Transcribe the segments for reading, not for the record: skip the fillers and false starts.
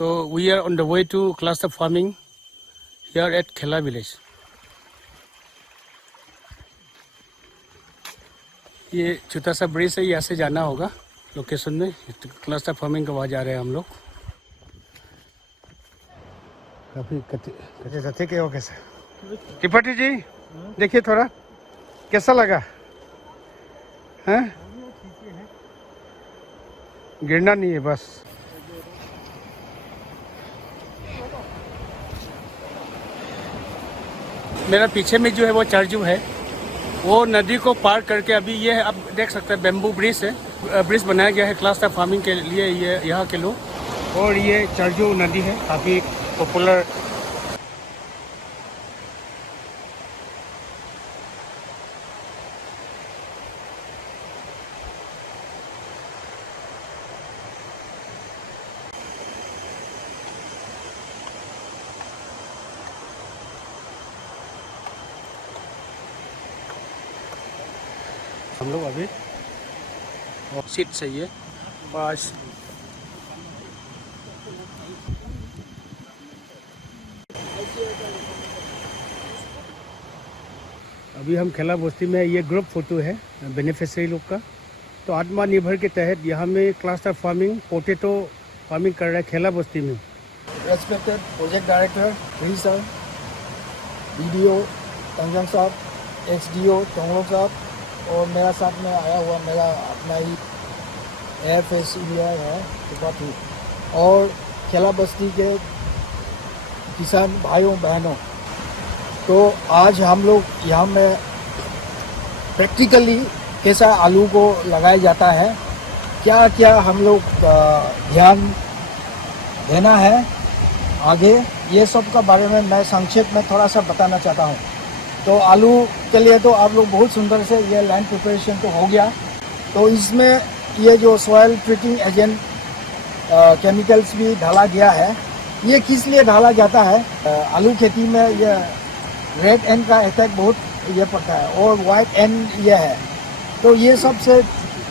So we are on the way to cluster farming here at Khela village. ये छोटा सा bridge है, यहाँ से जाना होगा लोकेशन में। क्लस्टर फार्मिंग का वहाँ जा रहे हैं हम लोग। काफ़ी कच्चे के हो कैसे त्रिपाठी जी, देखिए थोड़ा कैसा लगा हैं? गिरना नहीं है बस। मेरा पीछे में जो है वो चरजू है, वो नदी को पार करके अभी ये आप देख सकते हैं बेम्बू ब्रिज है, ब्रिज बनाया गया है क्लस्टर फार्मिंग के लिए ये यहाँ के लोग। और ये चरजू नदी है, काफ़ी पॉपुलर। हम लोग अभी सीट सही है पास। अभी हम खेला बस्ती में, ये ग्रुप फोटो है बेनिफिशियरी लोग का। तो आत्मनिर्भर के तहत यहाँ में क्लस्टर फार्मिंग पोटैटो फार्मिंग कर रहा है खेला बस्ती में। रेस्पेक्टेड प्रोजेक्ट डायरेक्टर री सर, BDO तंजंग साहब, XDO तोंगलोक साहब, और मेरा साथ में आया हुआ मेरा अपना ही AFS इंडिया है त्रिपाठी, और खेला बस्ती के किसान भाइयों बहनों। तो आज हम लोग यहाँ में प्रैक्टिकली कैसा आलू को लगाया जाता है, क्या क्या हम लोग ध्यान देना है आगे, ये सब का बारे में मैं संक्षेप में थोड़ा सा बताना चाहता हूँ। तो आलू के लिए तो आप लोग बहुत सुंदर से ये लैंड प्रिपरेशन तो हो गया। तो इसमें ये जो सॉयल ट्रीटिंग एजेंट केमिकल्स भी डाला गया है। ये किस लिए डाला जाता है? आलू खेती में ये रेड एंड का अटैक बहुत ये पड़ता है, और वाइट एंड ये है। तो ये सब से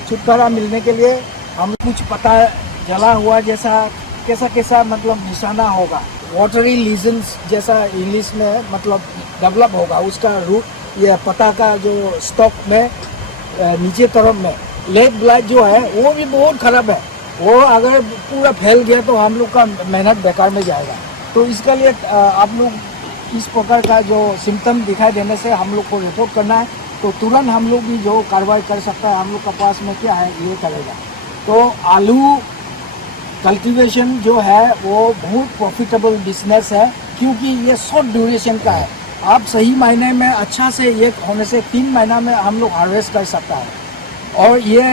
छुटकारा मिलने के लिए हम कुछ पता जला हुआ जैसा कैसा कैसा मतलब निशाना होगा, वाटरी लीजन्स जैसा इंग्लिश में मतलब डेवलप होगा। उसका रूट ये पत्ता का जो स्टॉक में नीचे तरफ में लेग ब्लाइट जो है वो भी बहुत ख़राब है। वो अगर पूरा फैल गया तो हम लोग का मेहनत बेकार में जाएगा। तो इसके लिए आप लोग इस प्रकार का जो सिम्टम दिखाई देने से हम लोग को रिपोर्ट करना है, तो तुरंत हम लोग भी जो कार्रवाई कर सकता है हम लोग का पास में क्या है ये करेगा। तो आलू कल्टीवेशन जो है वो बहुत प्रॉफिटेबल बिजनेस है, क्योंकि ये शॉर्ट ड्यूरेशन का है। आप सही महीने में अच्छा से ये होने से 3 महीना में हम लोग हार्वेस्ट कर सकता है। और ये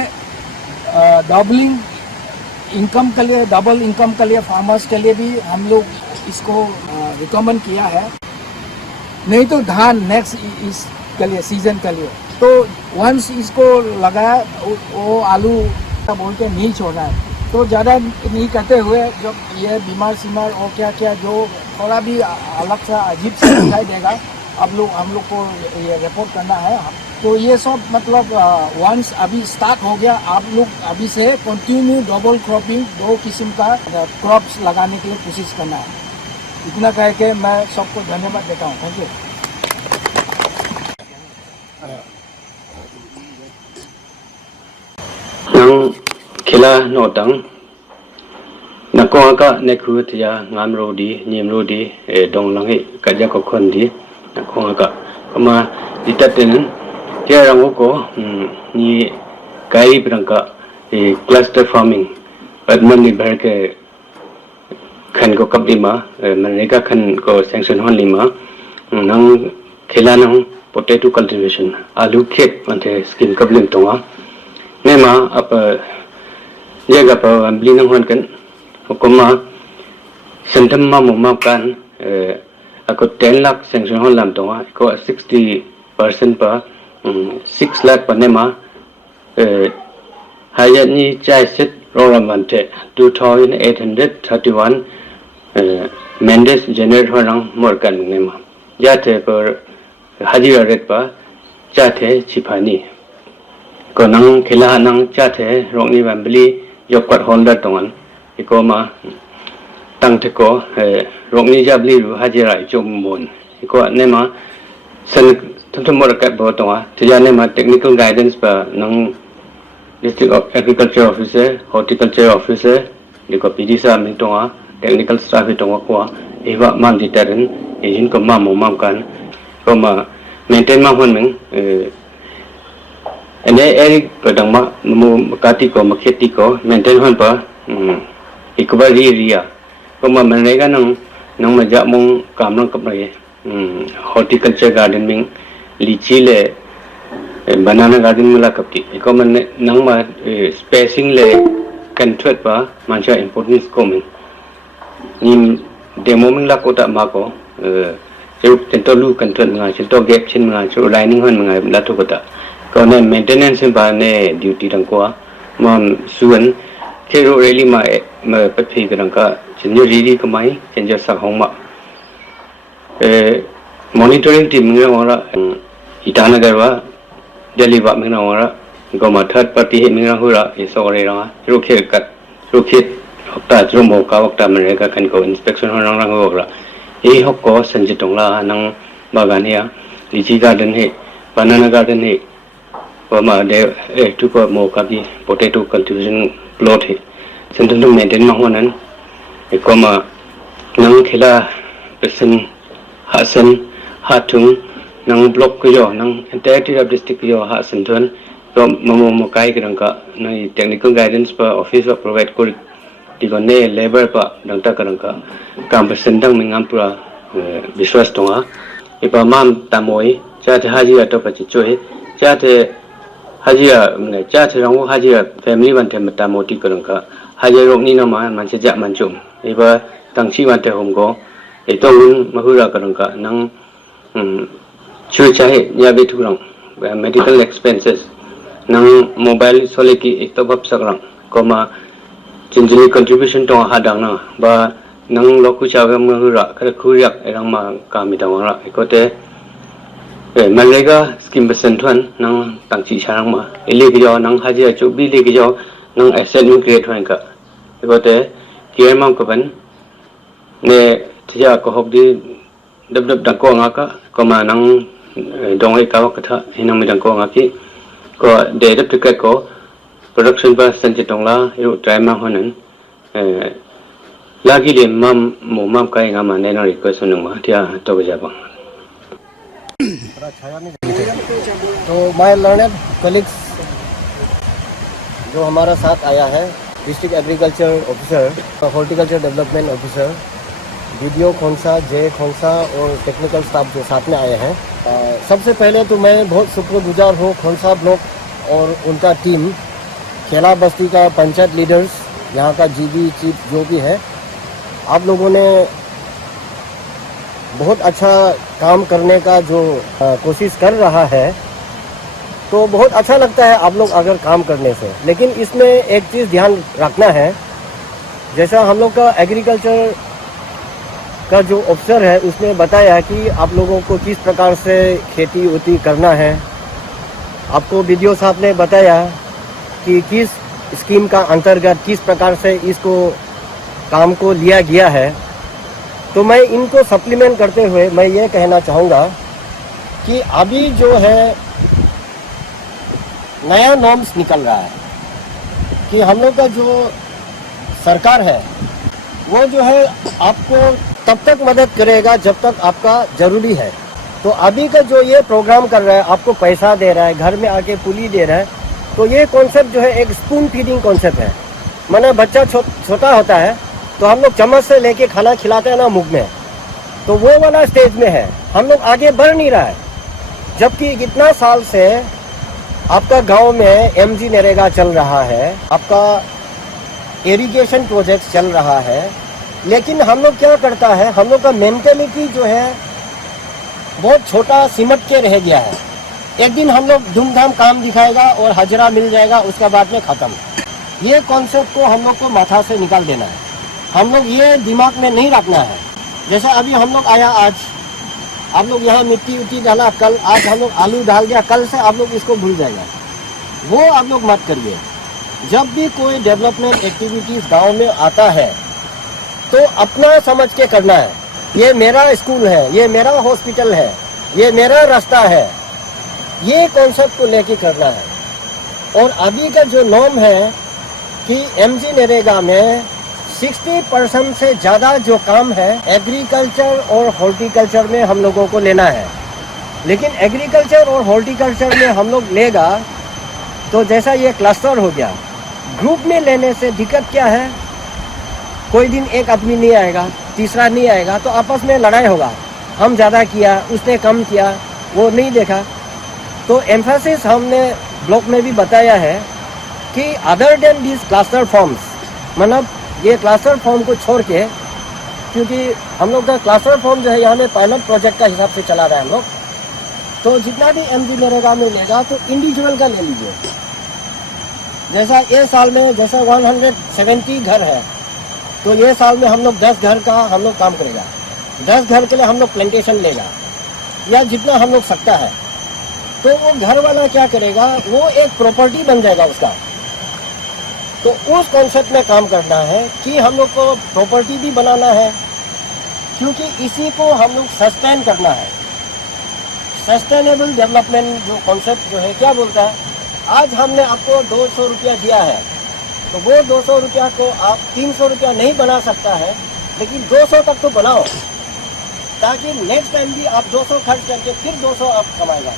डबलिंग इनकम के लिए, डबल इनकम के लिए फार्मर्स के लिए भी हम लोग इसको रिकमेंड किया है। नहीं तो धान नेक्स्ट इसके लिए सीजन के लिए तो वंस इसको लगाया वो आलू बोल के नहीं छोड़ना है। तो ज़्यादा नहीं करते हुए जब ये बीमार सीमार और क्या क्या जो थोड़ा भी अलग सा अजीब सा दिखाई देगा हम लोग को ये रिपोर्ट करना है। तो ये सब मतलब वंस अभी स्टार्ट हो गया, आप लोग अभी से कंटिन्यू डबल क्रॉपिंग 2 किस्म का क्रॉप्स लगाने के लिए कोशिश करना है। इतना कह के मैं सबको धन्यवाद देता हूँ। Thank you. खेला नोटंग नको का नेखु थिया ngam rodi nyem rodi dong lang he kaja ko khon di nako ka ama ditaten tia rang ko ni kai brangka cluster farming adman ni bhar ke khan ko kap lima manrega khan ko sanction hon lima nang khela nang potato cultivation alu khet mante scheme kap lim tonga nema ap ये का बली नंग हन कन हुकुमा centum मा मुमा कान अको 10 lakh sanction हन लाम तोंगा को 60% पर 6 लाख पने मा हायत नि चाय सेट रोरामंटे 2831 मेंडेस जनरेट होरंग मोरकन नेमा जाते पर हाजिरा रेट पर जाते छिपानी को नंग खिला नंग जाते रोंगनी बंबली जब कट होल्डर तोंगन इको मा tang te ko rokni jabli ru hajira jom mon ko ne ma san thum mor ka bo to thia ne ma technical guidance pa nang district of agriculture officer horticulture officer di ko pd sa min to technical staff to ko eva man di taren ejin ko ma mo mam kan ko ma maintain ma hon meng ane eri kadang ma mu kati ko makheti ko maintain hon pa ikubari ria ko ma manega nang maja mong kamlang kaprai horticulture garden ming lichi le banana garden mula kapti ko man nang ma spacing le kan thwet pa mancha importance ko ming nim demo ming la ko ta ma ko je tento lu kan thwet nga tento gap chin nga so lining hon nga la to ko ta ko ne maintenance ba ne duty dang ko ma suan kero really ma patthi kadang ka chinyo riri kamai chinjo sak hong ma monitoring team ngi ora itanagar wa delhi ba ming ora ko ma third party he ming hura so re ra ro khe kat ro khe hokta jro mo ka hokta mare ka kan ko inspection hon rang ho ra e hok ko sanjit tong la nang bagan ya lychee garden he banana garden he ko ma de tu ko mo ka bi potato cultivation plot he sentul to maintain ma honan e ko ma nang khila person hasan hatung nang block ko yo nang entire district yo hasan thon to mo kai krang ka nai technical guidance pa office of provide ko di ko ne labor pa dang ta krang ka kam person dang mingam pura biswas tonga e pa mam tamoi cha the haji to pa chi choi cha the haji ne cha the rang haji family ban the mata moti krang ka haji rok ni na ma man che ja man chum e ba tang chi ban the hom go e to ma hura krang ka nang chui chahe ya be thurang medical expenses nang mobile sole ki to bab sakrang koma chinjini contribution to hadang na ba nang loku chawe ma hura kha khuriak erang ma ka mi dang ra ikote manrega scheme besan thwan nang tangchi charang ma ele gi jo nang haji chu bi le gi jo nang asset new create thwan ka ikote kier mam ko ban ne thia ko hok di dab dang ko nga ka koma nang dong ai ka ka tha hinang mi dang ko nga ki ko de dab ticket ko production ba sanjit tong la ru try ma honan lagi le mam kai nga ma ne no request nung ma thia to ja bang तो my learned colleagues जो हमारा साथ आया है district agriculture officer horticulture development officer video Khonsa जय खोंसा और technical staff जो साथ में आए हैं सबसे पहले तो मैं बहुत शुक्रगुजार हूँ खोंसा ब्लॉक और उनका टीम खेला बस्ती का पंचायत लीडर्स यहाँ का जीबी चीफ जो भी है आप लोगों ने बहुत अच्छा काम करने का जो कोशिश कर रहा है तो बहुत अच्छा लगता है आप लोग अगर काम करने से। लेकिन इसमें एक चीज़ ध्यान रखना है, जैसा हम लोग का एग्रीकल्चर का जो ऑफिसर है उसने बताया कि आप लोगों को किस प्रकार से खेती उती करना है। आपको वीडियो साहब ने बताया कि किस स्कीम का अंतर्गत किस प्रकार से इसको काम को लिया गया है। तो मैं इनको सप्लीमेंट करते हुए मैं ये कहना चाहूँगा कि अभी जो है नया नॉर्म्स निकल रहा है कि हम लोग का जो सरकार है वो जो है आपको तब तक मदद करेगा जब तक आपका ज़रूरी है। तो अभी का जो ये प्रोग्राम कर रहा है, आपको पैसा दे रहा है, घर में आके पुली दे रहा है, तो ये कॉन्सेप्ट जो है एक स्पून फीडिंग कॉन्सेप्ट है। माने बच्चा छोटा होता है तो हम लोग चम्मच से लेके खाना खिलाते हैं ना मुख में, तो वो वाला स्टेज में है, हम लोग आगे बढ़ नहीं रहा है। जबकि इतना साल से आपका गांव में एमजी नरेगा चल रहा है, आपका इरिगेशन प्रोजेक्ट चल रहा है, लेकिन हम लोग क्या करता है, हम लोग का मेंटेलिटी जो है बहुत छोटा सिमट के रह गया है। एक दिन हम लोग धूमधाम काम दिखाएगा और हजरा मिल जाएगा, उसका बाद में ख़त्म। ये कॉन्सेप्ट को हम लोग को माथा से निकाल देना है, हम लोग ये दिमाग में नहीं रखना है। जैसा अभी हम लोग आया, आज आप लोग यहाँ मिट्टी उट्टी डाला, कल आज हम लोग आलू डाल दिया, कल से आप लोग इसको भूल जाएगा। वो आप लोग मत करिए। जब भी कोई डेवलपमेंट एक्टिविटीज़ गांव में आता है तो अपना समझ के करना है। ये मेरा स्कूल है, ये मेरा हॉस्पिटल है, ये मेरा रास्ता है, ये कॉन्सेप्ट को लेके करना है। और अभी का जो नॉर्म है कि एमजी नरेगा में 60% से ज़्यादा जो काम है एग्रीकल्चर और हॉर्टिकल्चर में हम लोगों को लेना है। लेकिन एग्रीकल्चर और हॉर्टिकल्चर में हम लोग लेगा तो जैसा ये क्लस्टर हो गया, ग्रुप में लेने से दिक्कत क्या है, कोई दिन एक आदमी नहीं आएगा, तीसरा नहीं आएगा, तो आपस में लड़ाई होगा, हम ज़्यादा किया, उसने कम किया, वो नहीं देखा। तो एम्फेसिस हमने ब्लॉक में भी बताया है कि other than this cluster forms, मतलब ये क्लस्टर फॉर्म को छोड़ के, क्योंकि हम लोग का क्लस्टर फॉर्म जो है यहाँ में पायलट प्रोजेक्ट का हिसाब से चला रहा है हम लोग, तो जितना भी एमजी नरेगा में लेगा तो इंडिविजुअल का ले लीजिए। जैसा ये साल में जैसा 170 घर है, तो ये साल में हम लोग 10 घर का हम लोग काम करेगा, 10 घर के लिए हम लोग प्लांटेशन लेगा, या जितना हम लोग सकता है। तो वो घर वाला क्या करेगा, वो एक प्रॉपर्टी बन जाएगा उसका। तो उस कॉन्सेप्ट में काम करना है कि हम लोग को प्रॉपर्टी भी बनाना है, क्योंकि इसी को हम लोग सस्टेन करना है। सस्टेनेबल डेवलपमेंट जो कॉन्सेप्ट जो है क्या बोलता है, आज हमने आपको 200 रुपया दिया है, तो वो 200 रुपया को आप 300 रुपया नहीं बना सकता है, लेकिन 200 तक तो बनाओ, ताकि नेक्स्ट टाइम भी आप 200 खर्च करके फिर 200 आप कमाएगा,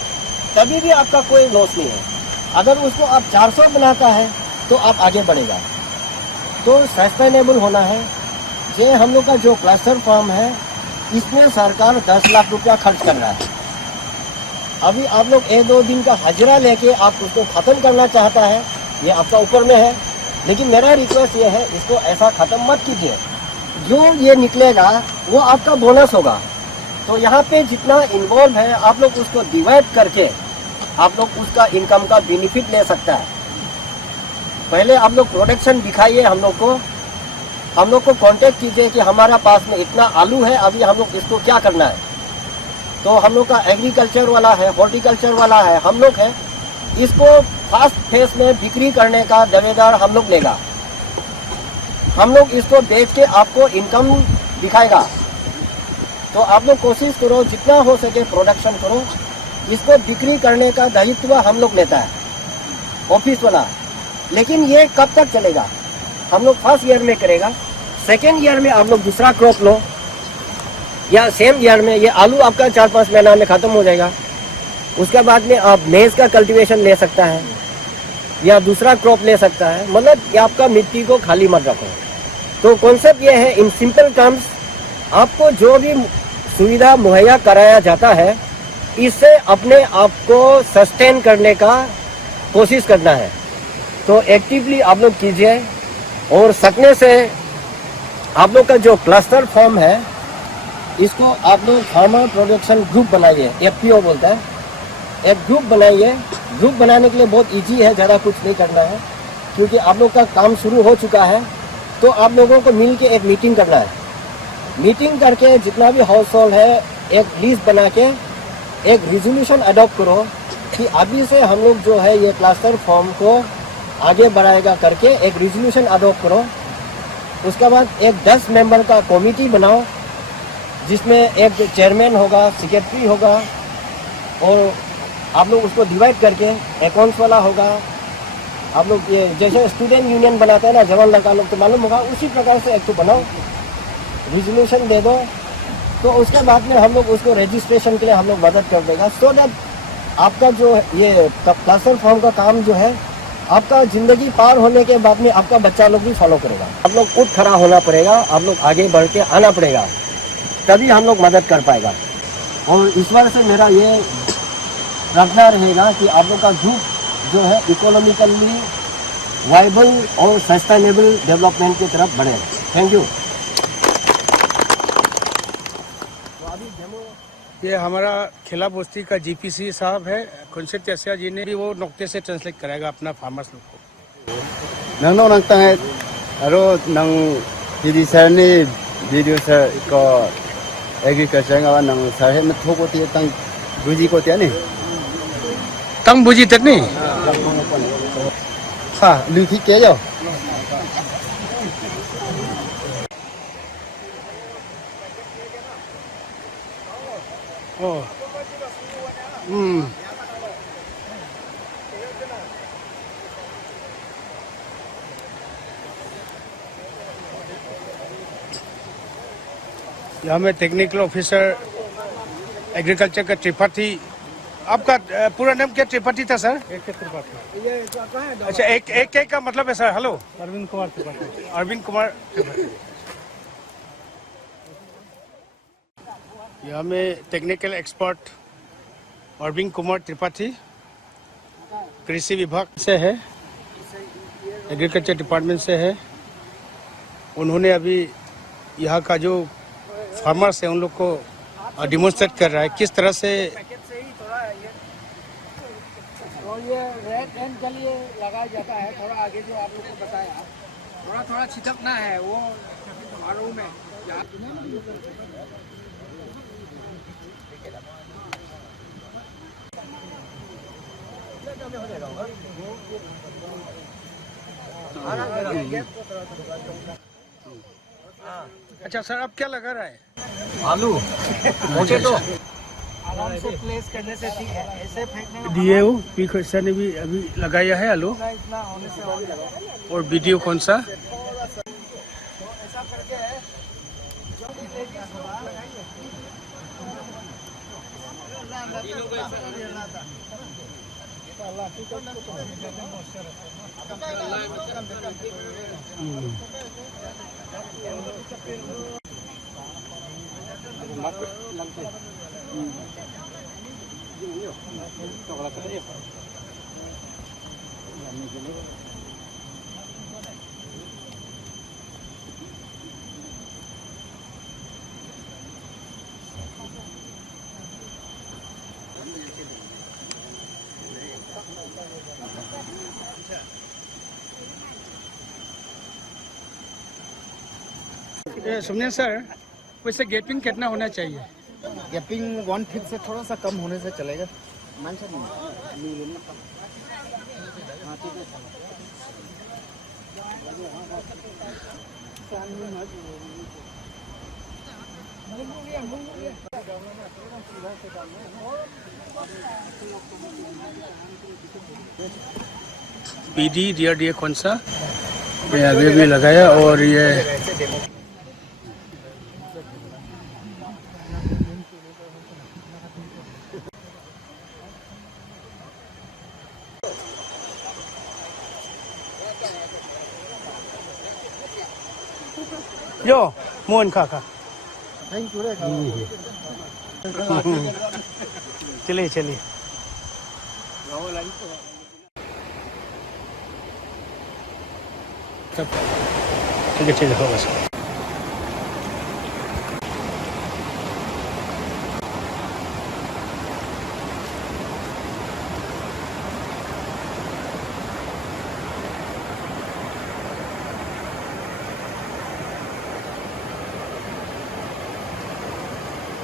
कभी भी आपका कोई लॉस नहीं है। अगर उसको आप 400 बनाता है तो आप आगे बढ़ेगा। तो सस्टेनेबल होना है। ये हम लोग का जो क्लस्टर फार्म है, इसमें सरकार 10 लाख रुपया खर्च कर रहा है। अभी आप लोग 1-2 दिन का हजरा लेके आप उसको ख़त्म करना चाहता है, ये आपका ऊपर में है, लेकिन मेरा रिक्वेस्ट ये है, इसको ऐसा ख़त्म मत कीजिए। जो ये निकलेगा वो आपका बोनस होगा। तो यहाँ पे जितना इन्वॉल्व है आप लोग उसको डिवाइड करके आप लोग उसका इनकम का बेनिफिट ले सकता है। पहले आप लोग प्रोडक्शन दिखाइए, हम लोग को कांटेक्ट कीजिए कि हमारा पास में इतना आलू है, अभी हम लोग इसको क्या करना है। तो हम लोग का एग्रीकल्चर वाला है, हॉर्टिकल्चर वाला है, हम लोग है, इसको फास्ट फेस में बिक्री करने का दावेदार हम लोग लेगा। हम लोग इसको बेच के आपको इनकम दिखाएगा। तो आप लोग कोशिश करो जितना हो सके प्रोडक्शन करो, इसको बिक्री करने का दायित्व हम लोग लेता है ऑफिस वाला। लेकिन ये कब तक चलेगा, हम लोग फर्स्ट ईयर में करेगा, सेकेंड ईयर में आप लोग दूसरा क्रॉप लो, या सेम ईयर में ये आलू आपका 4-5 महीना में ख़त्म हो जाएगा। उसके बाद में आप मेज़ का कल्टीवेशन ले सकता है या दूसरा क्रॉप ले सकता है, मतलब ये आपका मिट्टी को खाली मत रखो। तो कॉन्सेप्ट ये है, इन सिंपल टर्म्स, आपको जो भी सुविधा मुहैया कराया जाता है, इससे अपने आप को सस्टेन करने का कोशिश करना है। तो एक्टिवली आप लोग कीजिए, और सकने से आप लोग का जो क्लस्टर फॉर्म है, इसको आप लोग फार्मर प्रोडक्शन ग्रुप बनाइए, FPO बोलता है, एक ग्रुप बनाइए। ग्रुप बनाने के लिए बहुत इजी है, ज़्यादा कुछ नहीं करना है, क्योंकि आप लोग का काम शुरू हो चुका है। तो आप लोगों को मिल के एक मीटिंग करना है। मीटिंग करके जितना भी हाउस होल्ड है, एक लिस्ट बना के एक रिजोल्यूशन अडॉप्ट करो कि अभी से हम लोग जो है ये क्लस्टर फॉर्म को आगे बढ़ाएगा करके एक रिजोल्यूशन अडॉप्ट करो। उसके बाद एक 10 मेंबर का कमेटी बनाओ, जिसमें एक चेयरमैन होगा, सेक्रेटरी होगा, और आप लोग उसको डिवाइड करके अकाउंट्स वाला होगा। आप लोग ये जैसे स्टूडेंट यूनियन बनाते हैं ना, जवान लड़का लोग, तो मालूम होगा, उसी प्रकार से एक तो बनाओ, रिजोल्यूशन दे दो। तो उसके बाद में हम लोग उसको रजिस्ट्रेशन के लिए हम लोग मदद कर देगा, सो दैट आपका जो ये क्लस्टर फॉर्म का काम जो है, आपका ज़िंदगी पार होने के बाद में आपका बच्चा लोग भी फॉलो करेगा। आप लोग उठ खड़ा होना पड़ेगा, आप लोग आगे बढ़ के आना पड़ेगा, तभी हम लोग मदद कर पाएगा। और ईश्वर से मेरा ये प्रार्थना रहेगा कि आप लोग का ग्रुप जो है इकोनॉमिकली वाइबल और सस्टेनेबल डेवलपमेंट की तरफ बढ़े। Thank you. ये हमारा खिला बस्ती का GPC साहब है, कॉन्सेप्ट चर्चा जी ने भी वो नुक्ते से ट्रांसलेट कराएगा अपना फार्मर्स लोग को। नंगनो नंगतांगे अरो नंग पीडी सर ने वीडियो सर को एग्रीकल्चर का नंग सर है, मैं थोको तिये तंग बुजी को तिया नहीं तंग बुजी तक नहीं। हाँ लुथी के जाओ Oh. यहाँ में टेक्निकल ऑफिसर एग्रीकल्चर का त्रिपाठी। आपका पूरा नाम क्या त्रिपाठी था सर? अच्छा, एक का मतलब है सर? हेलो, अरविंद कुमार त्रिपाठी। अरविंद कुमार त्रिपाठी। यहाँ में टेक्निकल एक्सपर्ट अरविंद कुमार त्रिपाठी कृषि विभाग से है, एग्रीकल्चर डिपार्टमेंट से है। उन्होंने अभी यहाँ का जो फार्मर्स है उन लोग को डिमोन्स्ट्रेट कर रहा है किस तरह से। और ये रेड एंड के लिए लगाया जाता है, थोड़ा आगे जो आप लोग को बताया, थोड़ा थोड़ा छिटकना है वो आलू में। अच्छा सर, अब क्या लगा रहा है? आलू मुझे तो आराम से प्लेस करने से ठीक है, ऐसे फेंकने का डीएओ पी खर्चा ने भी अभी लगाया है आलू। इतना होने से हो जाएगा। और वीडियो कौन सा? ऐसा करके जो भी लेके सुबह लगाइए। सुनिए सर, वैसे गैपिंग कितना होना चाहिए? गैपिंग 1 फीट से थोड़ा सा कम होने से चलेगा। बीडी डीआरडीए कौन सा ये अभी भी लगाया। और ये यो मोहन खा थैंक यू रे। चलिए चलिए। ठीक है होगा सर।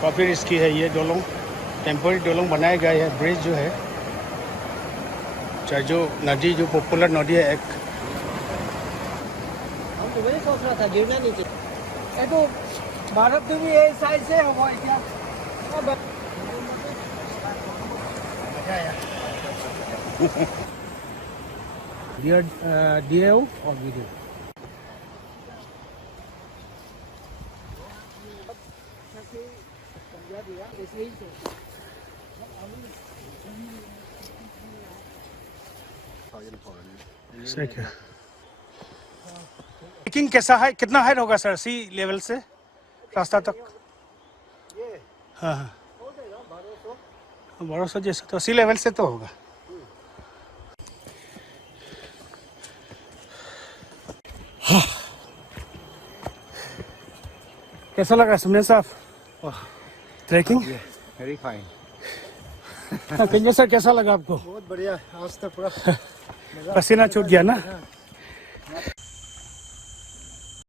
काफ़ी रिस्की है ये डोलोंग, टेम्पोररी डोलोंग बनाया गया है। ब्रिज जो है, चाहे जो नदी जो पॉपुलर नदी है एक, हम तो वही सोच रहा था गिरना नहीं चाहिए। ये तो भारत में भी ये साइज से हुआ है क्या? डीएओ और वीडियो। लेकिन कैसा है, कितना हाइट होगा सर सी लेवल से रास्ता तक? हाँ हाँ, 1200 जैसा तो सी लेवल से तो होगा। हाँ। कैसा लगा सुमन साहब ट्रैकिंग? Very fine. कहिए सर, कैसा लगा आपको? बहुत बढ़िया, आज तक पूरा पसीना छूट गया ना?